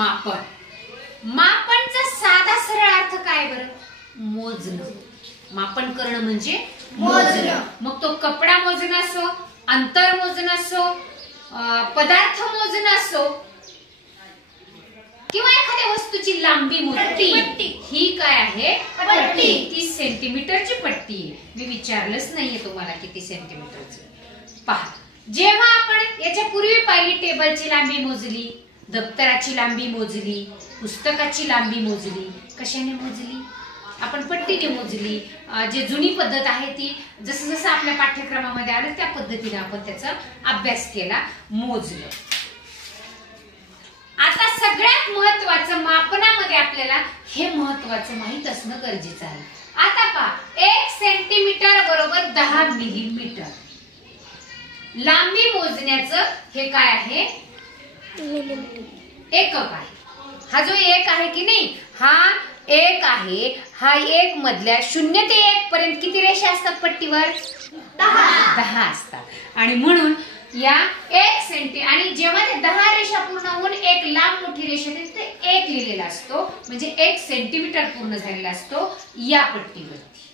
मापन. मापनचा साधा सरळ अर्थ काय बरं? मोजणं. मापन करणं म्हणजे मोजणं. मग तो कपडा मोजणं असो, अंतर मोजणं असो, पदार्थ मोजणं असो, किंवा एखाद्या वस्तूची लांबी मोजणी. ही काय आहे? पट्टी. 30 सेंटीमीटरची पट्टी आहे. मी विचारलंच नाहीये तुम्हाला किती सेंटीमीटरची. पहा, जेव्हा आपण याच्या पूर्वी पाहिली टेबलची लांबी मोजली, दप्तराची लांबी मोजली, पुस्तकाची लांबी मोजली. कशाने मोजली? आपण पट्टीने मोजली. जे जुनी पद्धत आहे ती जसं जसं आपल्या पाठ्यक्रमामध्ये आलं त्या पद्धतीने आपण त्याचा अभ्यास केला, मोजलं. आता सगळ्यात महत्वाचं मापनामध्ये आपल्याला हे महत्वाचं माहित असणं गरजेचं आहे. आता पहा, 1 सेंटीमीटर बरोबर 10 मिलीमीटर. लांबी मोजण्याचं हे काय आहे? एकक आहे. हा जो एक आहे की नाही, हा एक आहे. हा एक मधल्या 0 ते 1 पर्यंत किती रेषा असतात पट्टीवर? 10 असतात. आणि म्हणून या 1 सेंटी आणि जेव्हा ते 10 रेषा पूर्ण होऊन एक लांब मोठी रेषा येते ते 1 लिहिलेला असतो, म्हणजे 1 सेंटीमीटर पूर्ण झालेला असतो या पट्टीवरती.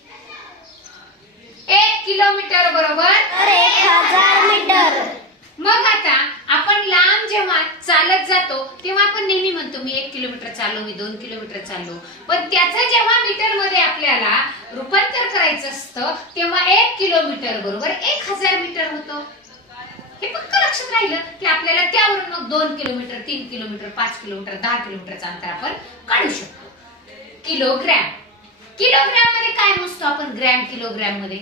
1 किलोमीटर बरोबर 1000 मीटर. मग आता आपण लांब जेव्हा चालत जातो तेव्हा आपण नेहमी म्हणतो मी 1 किलोमीटर चाललो, मी 2 किलोमीटर चाललो. पण त्याचं जेव्हा मीटर मध्ये आपल्याला रूपांतर करायचं असतं तेव्हा 1 किलोमीटर बरोबर 1000 मीटर होतं. हे फक्त लक्षात राहिलं की आपल्याला त्यावरून मग 2 किलोमीटर, 3 किलोमीटर, 5 किलोमीटर, 10 किलोमीटरचं अंतर आपण काढू शकतो. किलोग्रॅम. किलोग्रॅम मध्ये काय मोजतो आपण? ग्रॅम किलोग्रॅम मध्ये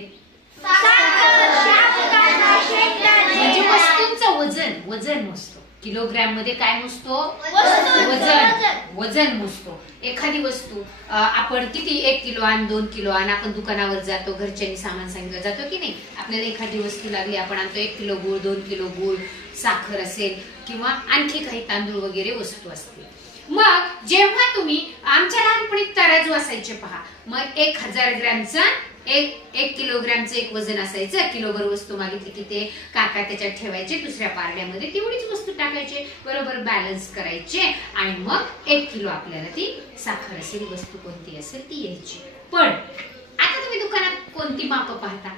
म्हणजे वस्तूंचं वजन. वजन मोजतो. किलोग्रॅम मध्ये काय मोजतो? वजन. वजन मोजतो. एखादी वस्तू आपण किती 1 किलो आण, 2 किलो आण. आपण दुकानावर जातो, घरच्यांनी सामान सांगितलं जातो की नाही, आपल्याला एखादी वस्तू लागली आपण आणतो 1 किलो गूळ, 2 किलो गूळ, साखर असेल किंवा आणखी काही तांदूळ वगैरे वस्तू असतील. मग जेव्हा तुम्ही आमच्या लहानपणी तराजू असायचे पहा, मग 1000 ग्रॅमचा 1 किलोग्रॅमचं एक वजन असायचं. किलोभर वस्तू मागितली की ते काका त्याच्यात ठेवायचे, दुसऱ्या पारड्यामध्ये तेवढीच वस्तू टाकायचे, बरोबर बॅलन्स करायचे आणि मग 1 किलो आपल्याला ती साखर असेल, वस्तू कोणती असेल ती यायची. पण आता तुम्ही दुकानात कोणती मापं पाहता?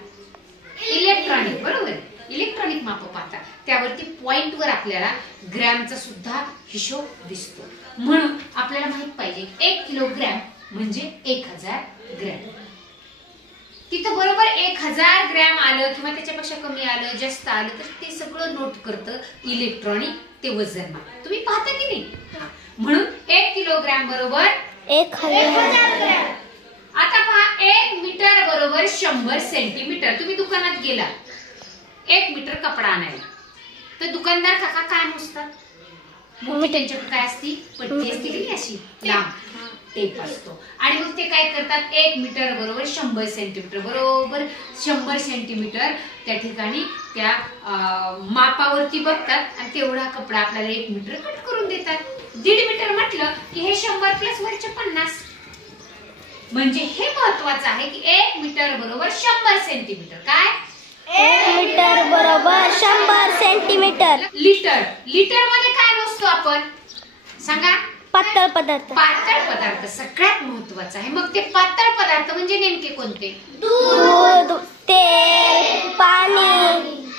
इलेक्ट्रॉनिक. बरोबर, इलेक्ट्रॉनिक मापं पाहता. त्यावरती पॉइंटवर आपल्याला ग्रॅमचा सुद्धा हिशोब दिसतो. म्हणून आपल्याला माहित पाहिजे 1 किलोग्रॅम म्हणजे 1000 ग्रॅम. तिथं बरोबर 1000 ग्रॅम आलं किंवा त्याच्यापेक्षा कमी आलं, जास्त आलं तर ते सगळं नोट करतं इलेक्ट्रॉनिक ते वजन. तुम्ही पाहता की नाही? म्हणून 1 किलोग्रॅम बरोबर 1000 ग्रॅम. आता पहा, 1 मीटर बरोबर 100 सेंटीमीटर. तुम्ही दुकानात गेला 1 मीटर कपडा आणायला, तर दुकानदार काका काय मोजतात? मोठी त्यांच्याकडे काय असती? पट्टी असते की अशी लांब, टेप असतो. आणि मग ते काय करतात? 1 मीटर बरोबर 100 सेंटीमीटर. बरोबर 100 सेंटीमीटर त्या ठिकाणी त्या मापावरती बघतात आणि तेवढा कपडा आपल्याला 1 मीटर कट करून देतात. 1.5 मीटर म्हटलं की हे 100 प्लस वरचे 50. म्हणजे हे महत्वाचं आहे की 1 मीटर बरोबर 100 सेंटीमीटर. काय? 1 मीटर बरोबर 100 सेंटीमीटर. लिटर. लिटर मध्ये काय मोजतो आपण? सांगा. पातळ पदार्थ. पातळ पदार्थ सगळ्यात महत्वाचा आहे. मग ते पातळ पदार्थ म्हणजे नेमके कोणते? दूध, तेल, पाणी.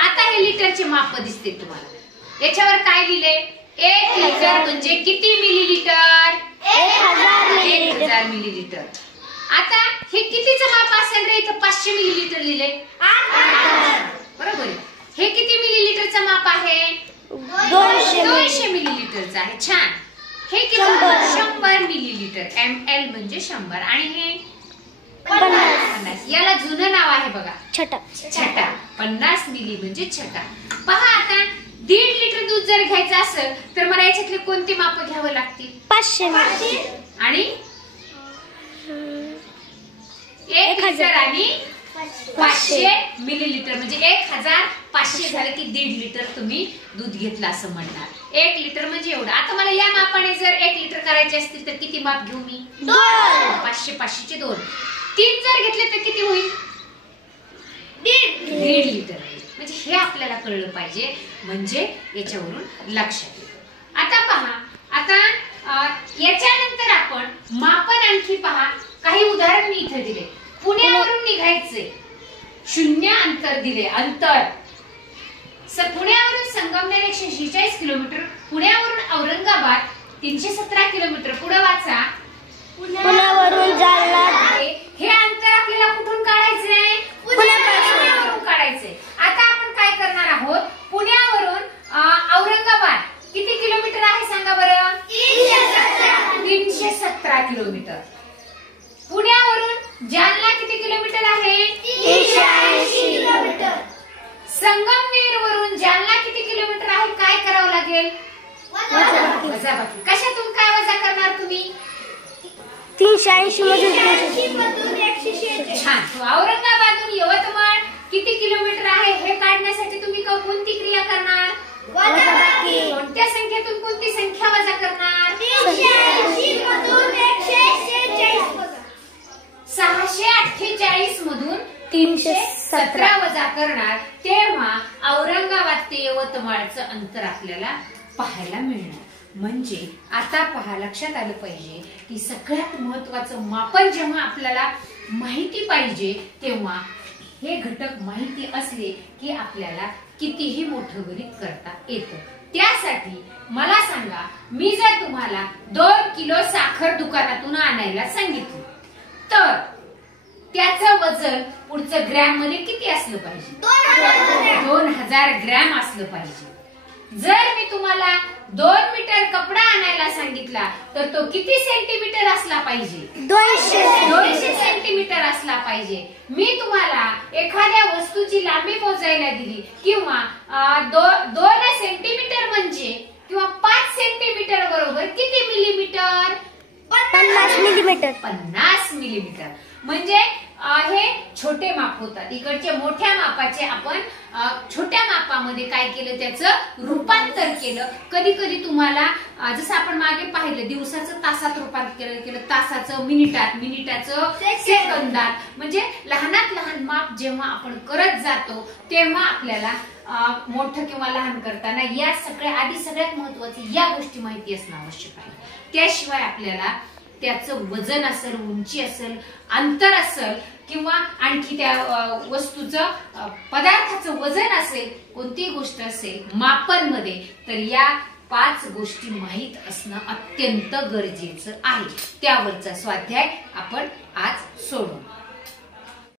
आता हे लिटरचे माप दिसते तुम्हाला. याच्यावर काय लिहिले? 1 लिटर म्हणजे किती मिलीलिटर? 1000 मिलीलिटर. आता हे कितीचं माप असेल रे? इथं 500 मिलीलिटर लिहिले. बरोबर आहे. हे किती मिलीलिटरचं माप आहे? 200 मिलीलिटरचं आहे. छान. हे किती? 100 मिलीलिटर. ml म्हणजे 100 आणि हे 50. याला जुनं नाव आहे बघा, छटा. छटा. 50 मिली म्हणजे छटा. पहा, आता 1.5 लिटर दूध जर घ्यायचं असेल तर मला याच्यातले कोणते माप घ्यावं लागतील? 500 आणि 1 लिटर आणि 500 मिलीलिटर म्हणजे 1500 झालं की 1.5 लिटर तुम्ही दूध घेतलं असं म्हणणार. 1 लिटर म्हणजे एवढं. आता मला या मापाने जर 1 लिटर करायचे असतील तर किती माप घेऊ मी? 2. 500 चे 2. 3 जर घेतले तर किती होईल? 1.5 लिटर. म्हणजे हे आपल्याला कळलं पाहिजे, म्हणजे याच्यावरून लक्षात येईल. आता पहा, आता याच्यानंतर आपण मापन आणखी पहा. काही उदाहरण मी इथे दिले. पुण्यावरून निघायचे, 0 अंतर दिले. अंतर पुण्यावरून संगमनेर 146 किलोमीटर, पुण्यावरून औरंगाबाद 317 किलोमीटर. पुढे वाचा. पुण्यावरून जालना. हे अंतर आपल्याला कुठून काढायचंय? पुण्यावरून काढायचंय. आता आपण काय करणार आहोत? पुण्यावरून औरंगाबाद किती किलोमीटर आहे सांगा बरं? 317 किलोमीटर. पुण्यावरून जालना किती किलोमीटर आहे? 380 किलोमीटर. संगमनेर वरून जालना किती किलोमीटर आहे? काय करावं लागेल? वजाबाकी. कशातून काय वजा करणार तुम्ही? 380 मधून 186. छान. औरंगाबादहून यवतमाळ किती किलोमीटर आहे हे काढण्यासाठी तुम्ही कोणती क्रिया करणार? वजाबाकी. कोणत्या संख्येतून कोणती संख्या वजा करणार? 380 मधून 146. 648 मधून 317 वजा करणार. तेव्हा औरंगाबाद ते यवतमाळचं अंतर आपल्याला पाहायला मिळणार. म्हणजे आता पहा, लक्षात आलं पाहिजे की सगळ्यात महत्वाचं मापन जेव्हा आपल्याला माहिती पाहिजे तेव्हा हे घटक माहिती असले की आपल्याला कितीही मोठं गणित करता येतं. त्यासाठी मला सांगा, मी जर तुम्हाला 2 किलो साखर दुकानातून आणायला सांगितलं तर त्याचं वजन पुढचं ग्रॅम मध्ये किती असलं पाहिजे? 2000 ग्रॅम असलं पाहिजे. जर मी तुम्हाला 2 मीटर कपडा आणायला सांगितला तर तो किती सेंटीमीटर असला पाहिजे? 200 सेंटीमीटर असला पाहिजे. मी तुम्हाला एखाद्या वस्तूची लांबी मोजायला दिली किंवा 2 सेंटीमीटर म्हणजे किंवा 5 सेंटीमीटर बरोबर किती मिलीमीटर? 50 मिलीमीटर. 50 मिलीमीटर. म्हणजे हे छोटे माप होतात. इकडचे मोठ्या मापाचे आपण छोट्या मापामध्ये काय केलं, त्याचं रूपांतर केलं. कधी कधी तुम्हाला जसं आपण मागे पाहिलं, दिवसाचं तासात रूपांतर केलं, तासाचं मिनिटात, मिनिटाचं सेकंदात. म्हणजे लहानात लहान माप जेव्हा आपण करत जातो तेव्हा आपल्याला मोठं किंवा लहान करताना या सगळ्यात महत्वाची या गोष्टी माहिती असणं आवश्यक आहे. त्याशिवाय आपल्याला त्याचं वजन असेल, उंची असेल, अंतर असेल किंवा आणखी त्या वस्तूचं पदार्थाचं वजन असेल, कोणती गोष्ट असेल मापन मध्ये, तर या 5 गोष्टी माहित असणं अत्यंत गरजेचं आहे. त्यावरचा स्वाध्याय आपण आज सोडू.